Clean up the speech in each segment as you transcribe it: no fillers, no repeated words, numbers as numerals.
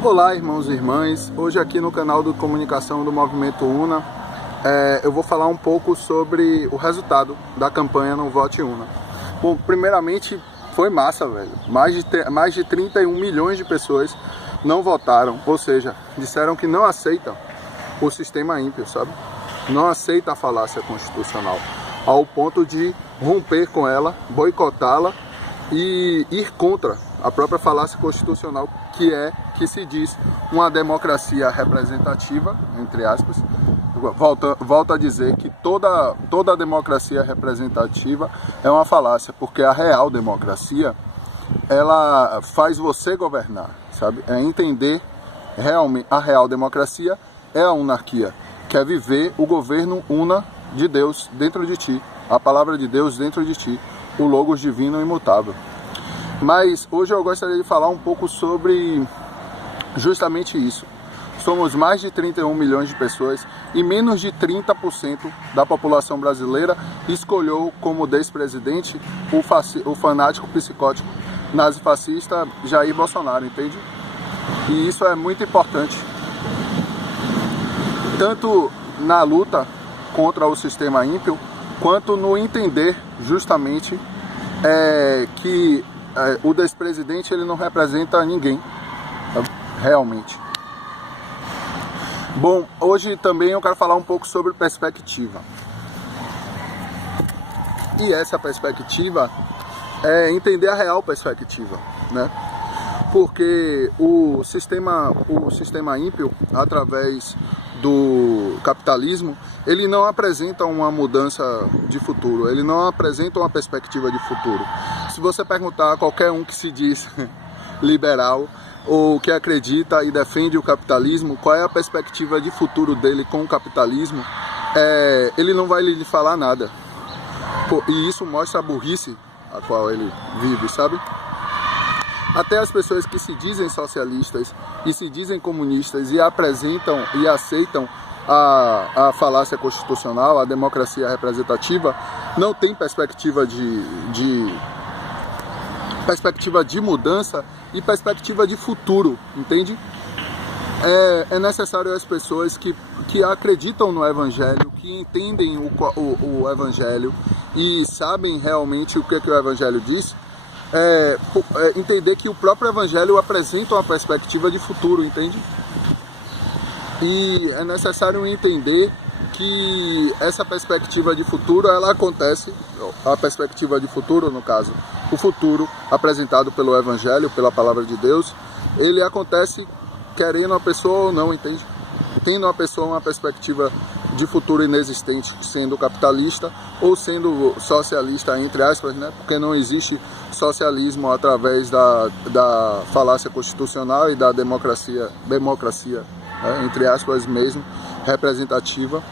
Olá, irmãos e irmãs. Hoje aqui no canal de comunicação do Movimento Una, eu vou falar um pouco sobre o resultado da campanha Não Vote Una. Bom, primeiramente foi massa, velho. Mais de 31 milhões de pessoas não votaram, ou seja, disseram que não aceitam o sistema ímpio, sabe? Não aceita a falácia constitucional, ao ponto de romper com ela, boicotá-la e ir contra a própria falácia constitucional, que se diz uma democracia representativa, entre aspas. Volto a dizer que toda democracia representativa é uma falácia, porque a real democracia, ela faz você governar, sabe? É entender realmente a real democracia é a monarquia, que é viver o governo una de Deus dentro de ti, a palavra de Deus dentro de ti, o logos divino imutável. Mas hoje eu gostaria de falar um pouco sobre justamente isso. Somos mais de 31 milhões de pessoas e menos de 30% da população brasileira escolheu como ex-presidente o fanático psicótico nazifascista Jair Bolsonaro, entende? E isso é muito importante, tanto na luta contra o sistema ímpio, quanto no entender justamente que o ex-presidente ele não representa ninguém, realmente. Bom, hoje também eu quero falar um pouco sobre perspectiva. E essa perspectiva é entender a real perspectiva, né? Porque o sistema ímpio, através do capitalismo, ele não apresenta uma mudança de futuro, ele não apresenta uma perspectiva de futuro. Se você perguntar a qualquer um que se diz liberal ou que acredita e defende o capitalismo, qual é a perspectiva de futuro dele com o capitalismo, ele não vai lhe falar nada. E isso mostra a burrice a qual ele vive, sabe? Até as pessoas que se dizem socialistas e se dizem comunistas e apresentam e aceitam a falácia constitucional, a democracia representativa, não tem perspectiva de mudança e perspectiva de futuro, entende? É necessário as pessoas que acreditam no Evangelho, que entendem o Evangelho e sabem realmente o que o Evangelho diz, entender que o próprio Evangelho apresenta uma perspectiva de futuro, entende? E é necessário entender que essa perspectiva de futuro, ela acontece, a perspectiva de futuro, no caso, o futuro apresentado pelo Evangelho, pela Palavra de Deus, ele acontece querendo a pessoa ou não, entende? Tendo a pessoa uma perspectiva de futuro inexistente, sendo capitalista ou sendo socialista, entre aspas, né? Porque não existe socialismo através da falácia constitucional e da democracia, entre aspas mesmo, representativa.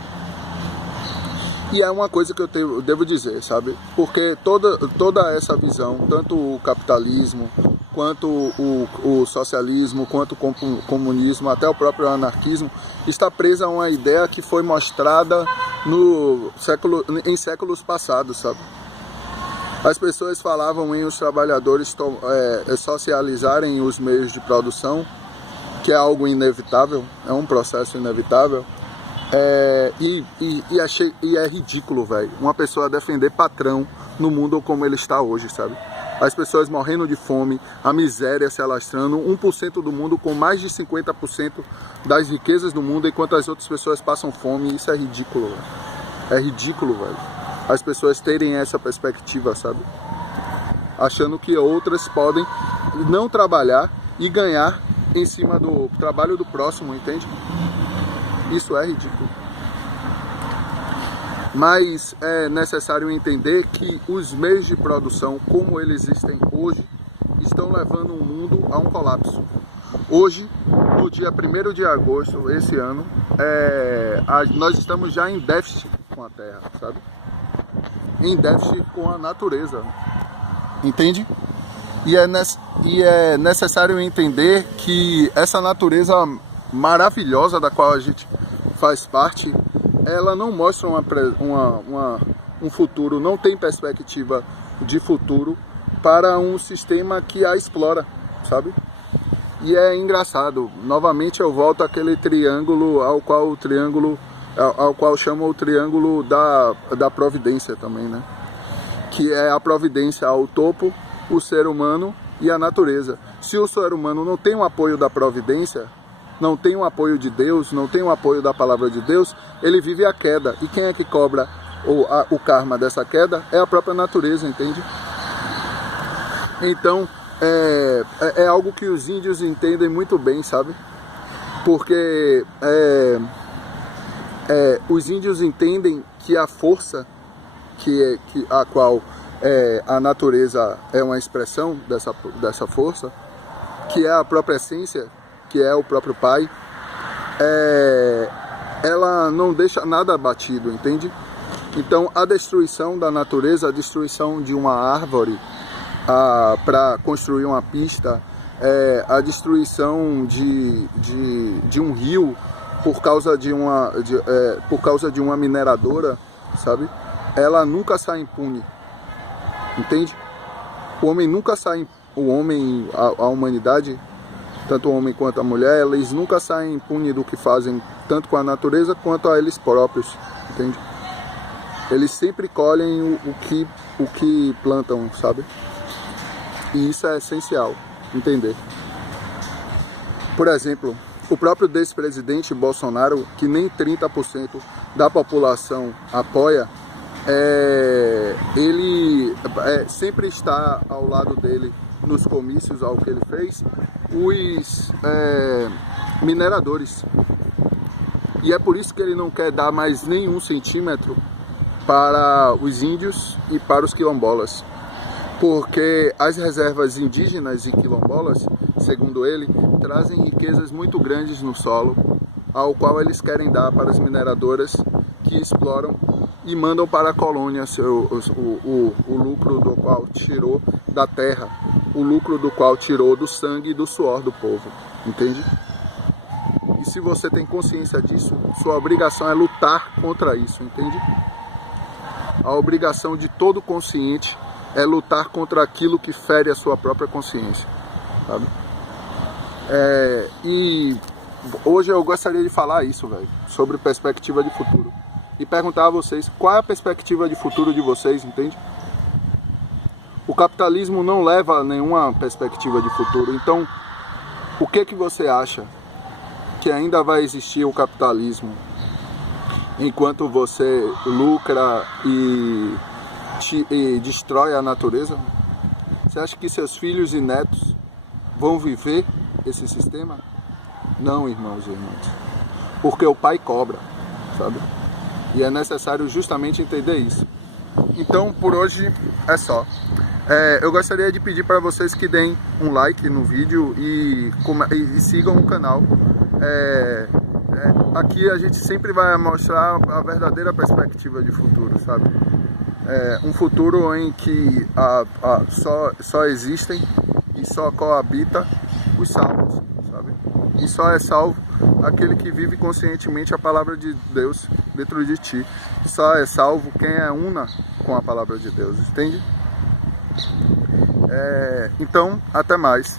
E é uma coisa que eu devo dizer, sabe? Porque toda essa visão, tanto o capitalismo, quanto o socialismo, quanto o comunismo, até o próprio anarquismo, está presa a uma ideia que foi mostrada em séculos passados, sabe? As pessoas falavam em os trabalhadores socializarem os meios de produção, que é algo inevitável, é um processo inevitável. E é ridículo, velho, uma pessoa defender patrão no mundo como ele está hoje, sabe? As pessoas morrendo de fome, a miséria se alastrando, 1% do mundo com mais de 50% das riquezas do mundo, enquanto as outras pessoas passam fome. Isso é ridículo, velho. É ridículo, velho. As pessoas terem essa perspectiva, sabe? Achando que outras podem não trabalhar e ganhar em cima do trabalho do próximo, entende? Isso é ridículo. Mas é necessário entender que os meios de produção, como eles existem hoje, estão levando o mundo a um colapso. Hoje, no dia 1º de agosto, esse ano, nós estamos já em déficit com a Terra, sabe? Em déficit com a natureza, entende? E é necessário entender que essa natureza maravilhosa da qual a gente faz parte, ela não mostra um futuro, não tem perspectiva de futuro para um sistema que a explora, sabe? E é engraçado, novamente eu volto àquele triângulo ao qual chamam o triângulo da providência também, né? Que é a providência ao topo, o ser humano e a natureza. Se o ser humano não tem o apoio da providência, não tem o apoio de Deus, não tem o apoio da palavra de Deus, ele vive a queda. E quem é que cobra o karma dessa queda? É a própria natureza, entende? Então, é algo que os índios entendem muito bem, sabe? Porque os índios entendem que a força a qual a natureza é uma expressão dessa força, que é a própria essência, que é o próprio Pai, ela não deixa nada abatido, entende? Então a destruição da natureza, a destruição de uma árvore para construir uma pista, a destruição de um rio por causa de uma mineradora, sabe? Ela nunca sai impune, entende? O homem nunca sai, a humanidade, tanto o homem quanto a mulher, eles nunca saem impunes do que fazem, tanto com a natureza quanto a eles próprios, entende? Eles sempre colhem o que plantam, sabe? E isso é essencial entender. Por exemplo, o próprio ex-presidente Bolsonaro, que nem 30% da população apoia, ele sempre está ao lado dele nos comícios, ao que ele fez, os mineradores. E é por isso que ele não quer dar mais nenhum centímetro para os índios e para os quilombolas. Porque as reservas indígenas e quilombolas, segundo ele, trazem riquezas muito grandes no solo, ao qual eles querem dar para as mineradoras que exploram e mandam para a colônia o lucro do qual tirou da terra, o lucro do qual tirou do sangue e do suor do povo, entende? E se você tem consciência disso, sua obrigação é lutar contra isso, entende? A obrigação de todo consciente é lutar contra aquilo que fere a sua própria consciência, sabe? E hoje eu gostaria de falar isso, velho, sobre perspectiva de futuro. E perguntar a vocês, qual é a perspectiva de futuro de vocês, entende? O capitalismo não leva a nenhuma perspectiva de futuro. Então, o que você acha que ainda vai existir o capitalismo enquanto você lucra e destrói a natureza? Você acha que seus filhos e netos vão viver esse sistema? Não, irmãos e irmãs. Porque o Pai cobra, sabe? E é necessário justamente entender isso. Então, por hoje é só. Eu gostaria de pedir para vocês que deem um like no vídeo e sigam o canal. Aqui a gente sempre vai mostrar a verdadeira perspectiva de futuro, sabe? Um futuro em que só existem e só coabita os salvos, sabe? E só é salvo aquele que vive conscientemente a palavra de Deus dentro de ti. Só é salvo quem é una com a palavra de Deus, entende? Então, até mais.